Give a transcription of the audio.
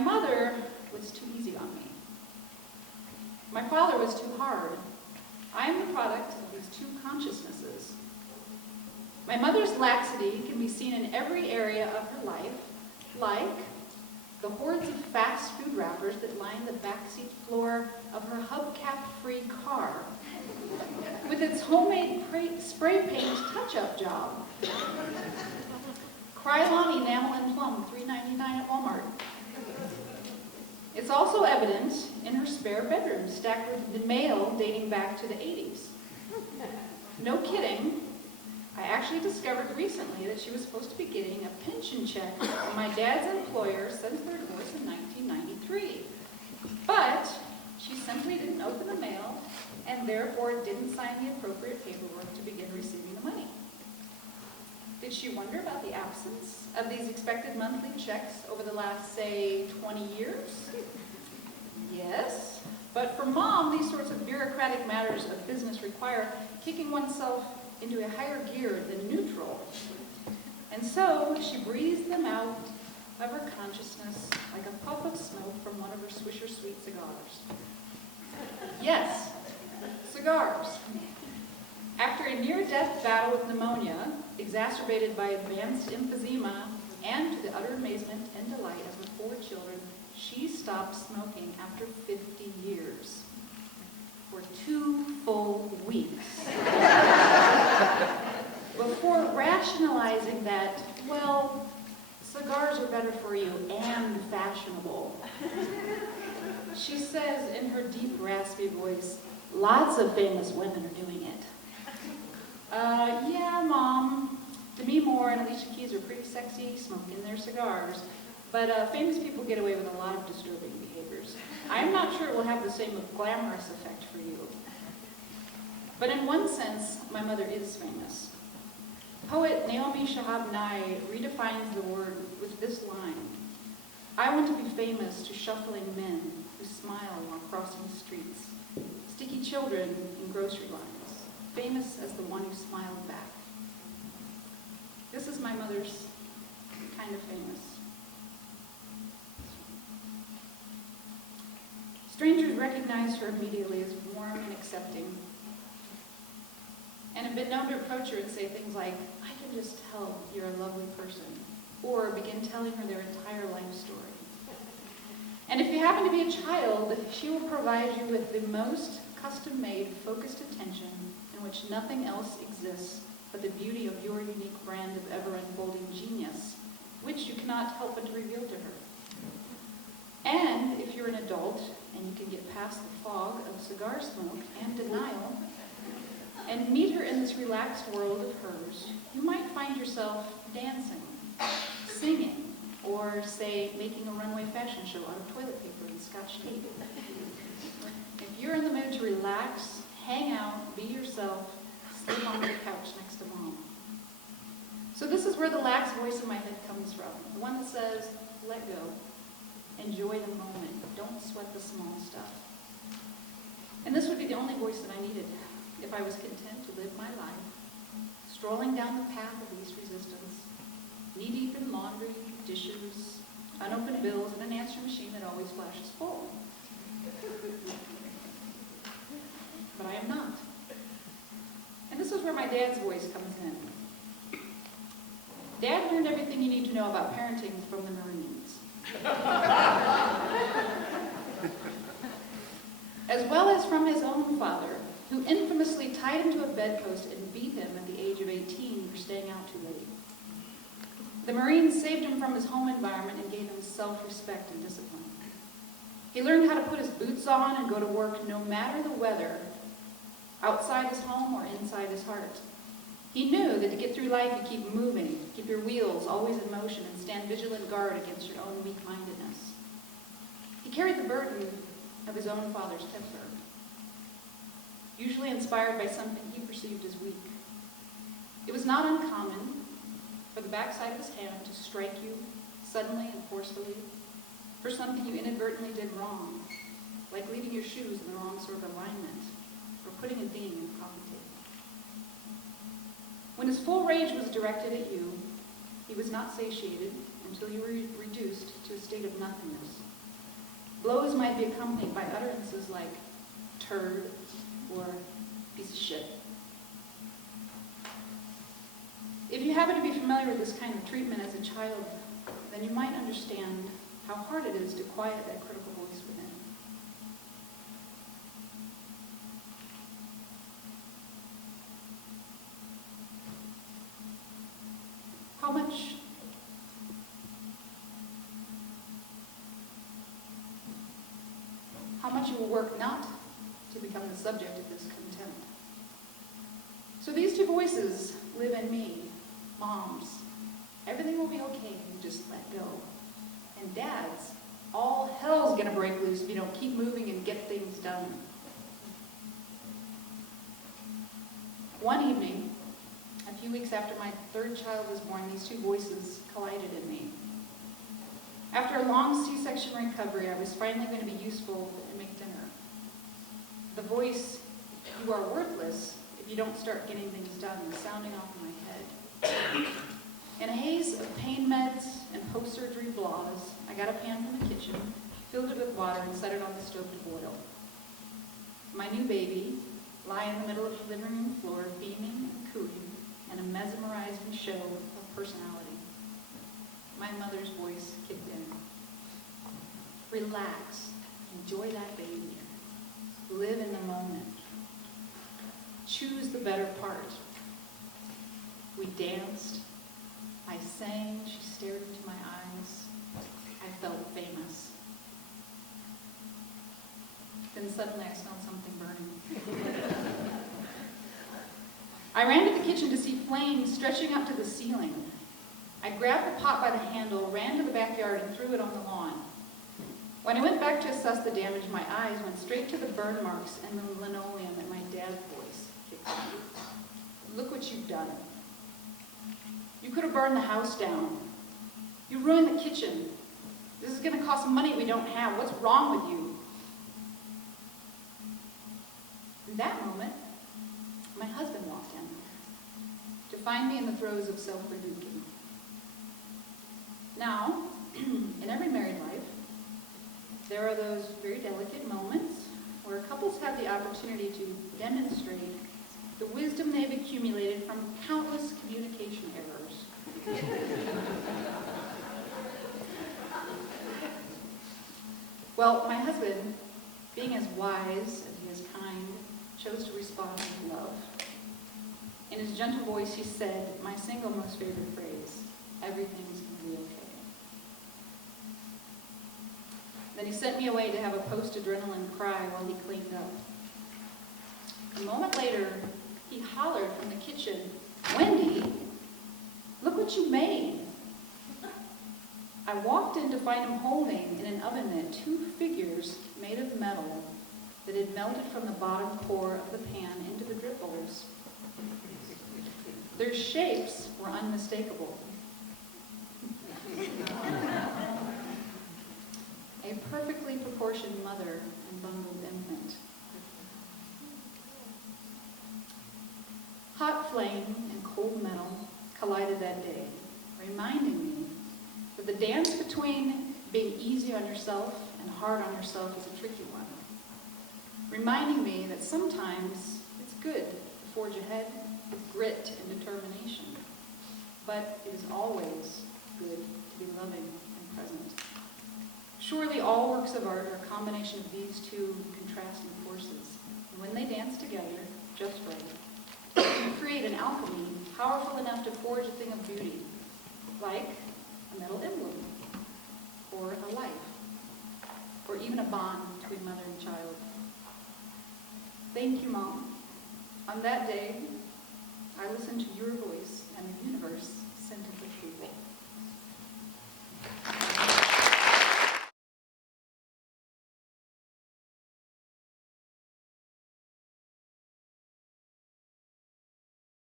mother was too easy on me. My father was too hard. I am the product of these two consciousnesses. My mother's laxity can be seen in every area of her life, like the hordes of fast food wrappers that line the backseat floor of her hubcap-free car, with its homemade spray paint touch-up job. Krylon enamel and plum, $3.99 at Walmart. It's also evident in her spare bedroom, stacked with the mail dating back to the 80s. No kidding, I actually discovered recently that she was supposed to be getting a pension check from my dad's employer since their divorce in 1993. But she simply didn't open the mail and therefore didn't sign the appropriate paperwork to begin receiving the money. Did she wonder about the absence of these expected monthly checks over the last, say, 20 years? Yes, but for Mom, these sorts of bureaucratic matters of business require kicking oneself into a higher gear than neutral. And so she breathes them out of her consciousness like a puff of smoke from one of her Swisher Sweet cigars. Yes, cigars. After a near-death battle with pneumonia, exacerbated by advanced emphysema, and to the utter amazement and delight of her 4 children, she stopped smoking after 50 years. For 2 full weeks. Before rationalizing that, well, cigars are better for you and fashionable. She says in her deep, raspy voice, lots of famous women are doing it. Yeah, Mom. Demi Moore and Alicia Keys are pretty sexy smoking their cigars, but famous people get away with a lot of disturbing behaviors. I'm not sure it will have the same glamorous effect for you. But in one sense, my mother is famous. Poet Naomi Shihab Nye redefines the word with this line: I want to be famous to shuffling men who smile while crossing streets, sticky children in grocery lines, famous as the one who smiled back. This is my mother's kind of famous. Strangers recognize her immediately as warm and accepting, and have been known to approach her and say things like, I can just tell you're a lovely person, or begin telling her their entire life story. And if you happen to be a child, she will provide you with the most custom-made, focused attention in which nothing else exists but the beauty of your unique brand of ever-unfolding genius, which you cannot help but to reveal to her. And if you're an adult, and you can get past the fog of cigar smoke and denial, and meet her in this relaxed world of hers, you might find yourself dancing, singing, or, say, making a runway fashion show out of toilet paper and Scotch tape. If you're in the mood to relax, hang out, be yourself, sleep on the couch next to Mom. So this is where the lax voice in my head comes from, the one that says, let go, enjoy the moment, don't sweat the small stuff. And this would be the only voice that I needed if I was content to live my life, strolling down the path of least resistance, knee-deep in laundry, dishes, unopened bills, and an answer machine that always flashes full. But I am not. And this is where my dad's voice comes in. Dad learned everything you need to know about parenting from the Marines. As well as from his own father, who infamously tied him to a bedpost and beat him at the age of 18 for staying out too late. The Marines saved him from his home environment and gave him self-respect and discipline. He learned how to put his boots on and go to work no matter the weather, outside his home or inside his heart. He knew that to get through life, you keep moving, keep your wheels always in motion, and stand vigilant guard against your own weak-mindedness. He carried the burden of his own father's temper, usually inspired by something he perceived as weak. It was not uncommon for the backside of his hand to strike you suddenly and forcefully for something you inadvertently did wrong, like leaving your shoes in the wrong sort of alignment, or putting a ding in the coffee table. When his full rage was directed at you, He was not satiated until you were reduced to a state of nothingness. Blows might be accompanied by utterances like turd or piece of shit. If you happen to be familiar with this kind of treatment as a child, then you might understand how hard it is to quiet that critical voice within. How much you will work not to become the subject of this contempt. So these two voices live in me. Moms, everything will be okay if you just let go. And dads, all hell's gonna break loose if you don't keep moving and get things done. One evening, a few weeks after my third child was born, these two voices collided in me. After a long C-section recovery, I was finally going to be useful and make dinner. The voice, "You are worthless if you don't start getting things done," was sounding off in my head. In a haze of pain meds and post-surgery blahs, I got a pan from the kitchen, filled it with water, and set it on the stove to boil. My new baby lay in the middle of the living room floor, beaming and cooing, and a mesmerizing show of personality. My mother's voice kicked in. Relax. Enjoy that baby. Live in the moment. Choose the better part. We danced. I sang. She stared into my eyes. I felt famous. Then suddenly I smelled something burning. I ran to the kitchen to see flames stretching up to the ceiling. I grabbed the pot by the handle, ran to the backyard, and threw it on the lawn. When I went back to assess the damage, my eyes went straight to the burn marks and the linoleum, and my dad's voice kicked in. Look what you've done. You could have burned the house down. You ruined the kitchen. This is going to cost money we don't have. What's wrong with you? In that moment, my husband walked in to find me in the throes of self-rebuking. Now, in every married life, there are those very delicate moments where couples have the opportunity to demonstrate the wisdom they've accumulated from countless communication errors. Well, my husband, being as wise and he is kind, chose to respond with love. In his gentle voice, he said my single most favorite phrase, "Everything's going to be okay." Then he sent me away to have a post-adrenaline cry while he cleaned up. A moment later, he hollered from the kitchen, "Wendy, look what you made." I walked in to find him holding in an oven mitt 2 figures made of metal that had melted from the bottom core of the pan into the drip bowls. Their shapes were unmistakable. A perfectly proportioned mother and bundled infant. Hot flame and cold metal collided that day, reminding me that the dance between being easy on yourself and hard on yourself is a tricky one. Reminding me that sometimes it's good to forge ahead with grit and determination, but it is always good to be loving and present. Surely all works of art are a combination of these two contrasting forces, and when they dance together just right, you create an alchemy powerful enough to forge a thing of beauty, like a metal emblem, or a life, or even a bond between mother and child. Thank you, Mom. On that day, I listened to your voice, and the universe